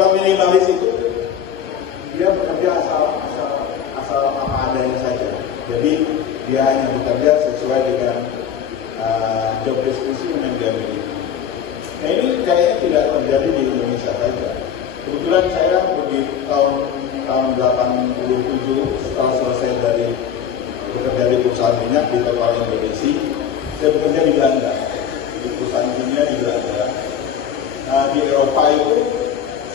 Sifat minimalis itu dia bekerja asal apa adanya saja. Jadi dia hanya bekerja sesuai dengan job description yang dia miliki. Nah ini kayaknya tidak terjadi di Indonesia saja. Kebetulan saya pergi tahun 87 setelah selesai dari bekerja di perusahaan minyak di Total Indonesia, saya bekerja di Belanda, di perusahaan kimia di Belanda. Nah, di Eropa itu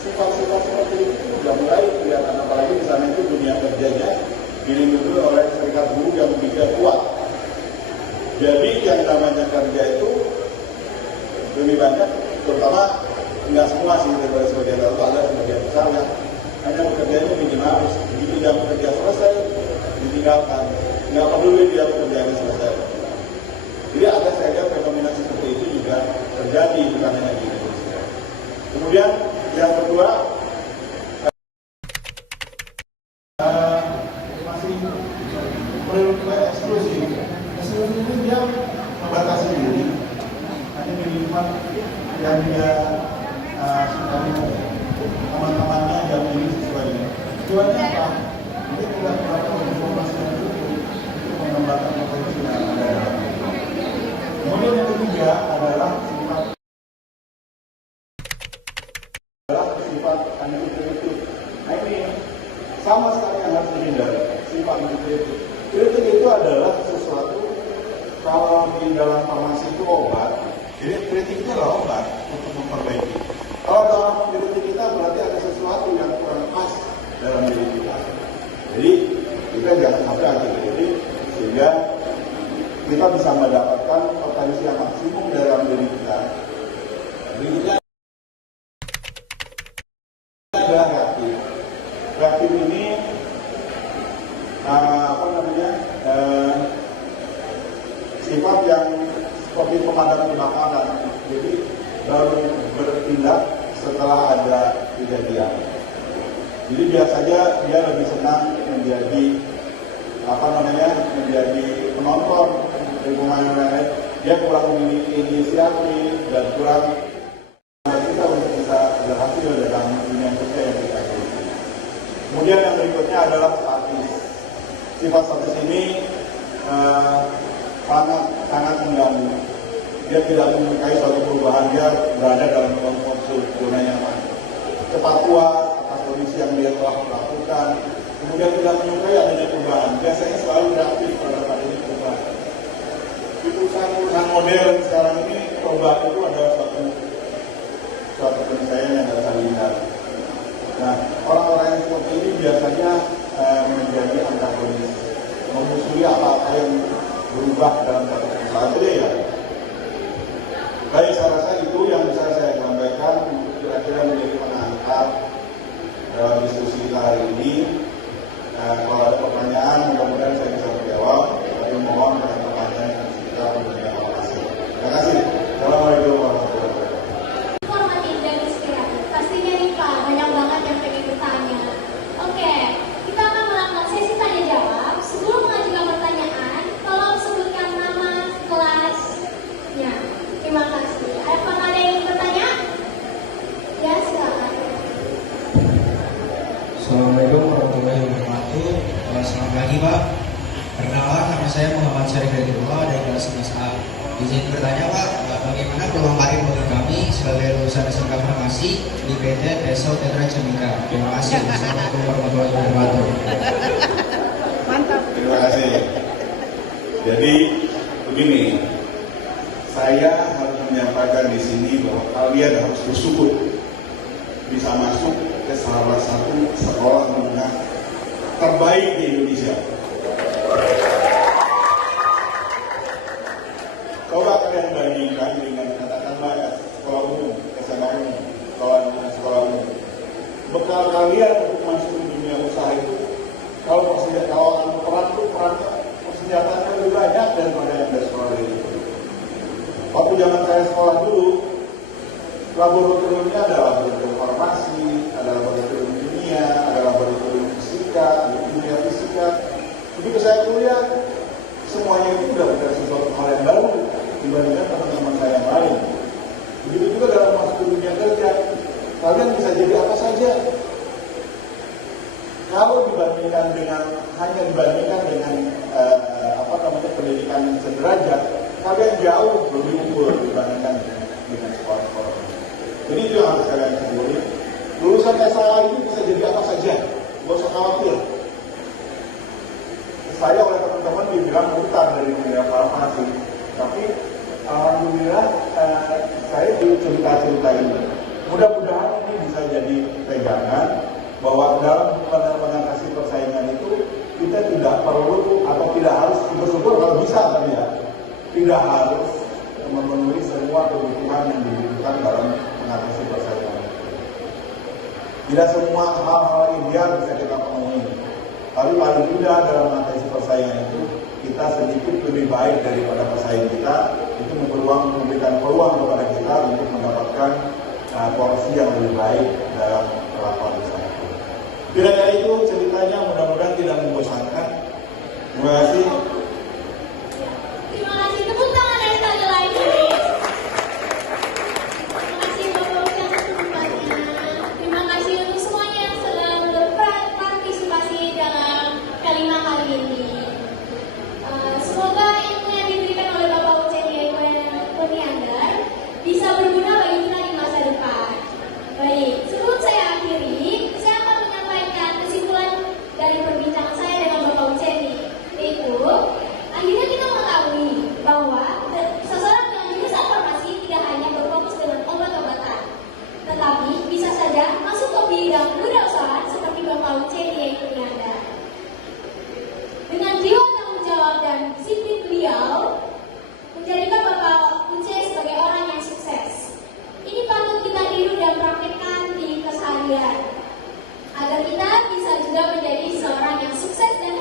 sifat-sifat seperti itu sudah mulai kelihatan, apalagi di sana itu dunia kerjanya dilindungi oleh serikat buruh yang begitu kuat. Jadi yang namanya kerja itu lebih banyak, terutama nggak semua sih, dari sebagian itu ada sebagian besar yang hanya bekerjanya minimalis. Begitu jam kerja selesai ditinggalkan, nggak peduli dia pekerjaannya selesai. Jadi ada saya lihat fenomena seperti itu juga terjadi bukan hanya di Indonesia. Kemudian yang kedua masih perilaku eksklusif. Eksklusif ini dia membatasi diri, hanya minimal yang dia suka teman-temannya yang ini sesuai dengan tujuannya apa? Dia tidak melakukan informasi yang cukup untuk mengembangkan potensi yang ada. Kemudian yang ketiga adalah sifat anti-kritik. Nah ini sama sekali yang harus dihindari, sifat anti-kritik. Kritik itu adalah sesuatu, kalau di dalam farmasi itu obat, jadi kritiknya adalah obat untuk memperbaiki. Kalau dalam diri kita berarti ada sesuatu yang kurang pas dalam diri kita. Jadi kita jangan sampai anti-kritik sehingga kita bisa mendapatkan potensi yang maksimum dalam diri kita. Berikutnya adalah reaktif. Reaktif ini sifat yang seperti pemadam kebakaran. Jadi baru bertindak setelah ada kejadian. Jadi biasanya dia lebih senang menjadi menjadi penonton dari pemain lain. Dia kurang memiliki inisiatif dan kurang kita untuk bisa berhasil dalam dunia kerja yang kita miliki. Kemudian yang berikutnya adalah statis. Sifat statis ini sangat mengganggu. Dia tidak menyukai suatu perubahan, dia berada dalam komfort zona nyaman. Cepat puas atas kondisi yang dia telah lakukan, kemudian tidak menyukai adanya perubahan. Biasanya selalu reaktif pada adanya perubahan. Di perusahaan modern sekarang ini perubahan itu adalah suatu penyelesaian yang harus dihindari. Nah, orang-orang yang seperti ini biasanya menjadi antagonis, memusuhi apa-apa yang berubah dalam satu perusahaan itu ya. Baik, saya rasa itu yang bisa saya sampaikan untuk kira-kira menjadi pengantar dalam diskusi kita hari ini. Kalau ada pertanyaan, mudah-mudahan saya bisa menjawab. Tapi mohon dengan pertanyaan yang kita memberikan informasi. Terima kasih. Assalamualaikum warahmatullahi wabarakatuh. Informatif dan inspiratif. Pastinya nih Pak, banyak banget yang pengen bertanya. Oke, kita akan melakukan sesi tanya jawab. Sebelum mengajukan pertanyaan, tolong sebutkan nama kelasnya. Terima kasih. Apakah ada yang ingin bertanya? Ya, silakan. Assalamualaikum warahmatullahi wabarakatuh. Selamat pagi Pak. Perkenalan, nama saya Muhammad Syarif Hidayatullah dari kelas 11A. Izin bertanya Pak, bagaimana peluang karir bagi kami sebagai lulusan SMK Farmasi di PT Deso Tetra Cemika? Terima kasih. Assalamualaikum warahmatullahi wabarakatuh. Mantap. Terima kasih. Jadi begini, saya harus menyampaikan di sini bahwa kalian harus bersyukur bisa masuk ke salah satu sekolah menengah terbaik di Indonesia. Coba kalian bandingkan dengan katakanlah sekolah umum, SMA umum, sekolah umum. Bekal kalian untuk masuk ke dunia usaha itu, kalau persenjataannya lebih banyak daripada yang dari sekolah itu. Waktu zaman saya sekolah dulu, laboratoriumnya ada laboratorium farmasi, ada laboratorium kimia, ada laboratorium fisika, ada kimia fisika. Begitu saya kuliah, semuanya itu sudah bukan sesuatu hal yang baru dibandingkan teman-teman saya yang lain. Begitu juga dalam masuk ke dunia kerja, kalian bisa jadi apa saja. Kalau dibandingkan dengan pendidikan sederajat, kalian jauh lebih unggul dibandingkan dengan sekolah-sekolah. Jadi itu yang harus kalian syukuri. Lulusan SAA ini bisa jadi apa saja, nggak usah khawatir. Saya oleh teman-teman dibilang bukan dari dunia farmasi, tapi alhamdulillah saya di cerita-cerita ini. Mudah-mudahan ini bisa jadi pegangan bahwa dalam mengatasi persaingan itu kita tidak perlu atau tidak harus bersyukur kalau bisa kan ya, tidak harus memenuhi semua kebutuhan yang dibutuhkan dalam mengatasi persaingan. Tidak semua hal-hal ideal bisa kita penuhi, tapi paling tidak dalam mengatasi persaingan itu kita sedikit lebih baik daripada pesaing kita, itu memberikan peluang kepada kita untuk mendapatkan porsi yang lebih baik dalam perlakuan usaha. Kira-kira itu ceritanya, mudah-mudahan tidak membosankan. Terima kasih. Terima kasih, tepuk tangan dari sekali lagi. Terima kasih Bapak Ustaz atas kesempatannya. Terima kasih untuk semuanya yang sedang berpartisipasi dalam kalimat kali ini. Semoga ilmu yang diberikan oleh Bapak Uceni Kurniandar bisa berguna bagi kita di masa depan. Baik, sebelum saya akhiri, saya akan menyampaikan kesimpulan dari perbincangan saya dengan Bapak Uceni, yaitu akhirnya kita mengetahui bahwa seseorang dengan jurusan farmasi tidak hanya berfokus dengan obat-obatan, tetapi bisa saja masuk ke bidang wirausaha seperti Bapak Uceni Kurniandar. Dengan jiwa tanggung jawab dan disiplin beliau menjadikan Bapak Uce sebagai orang yang sukses. Ini patut kita tiru dan praktekkan di keseharian agar kita bisa juga menjadi seorang yang sukses dan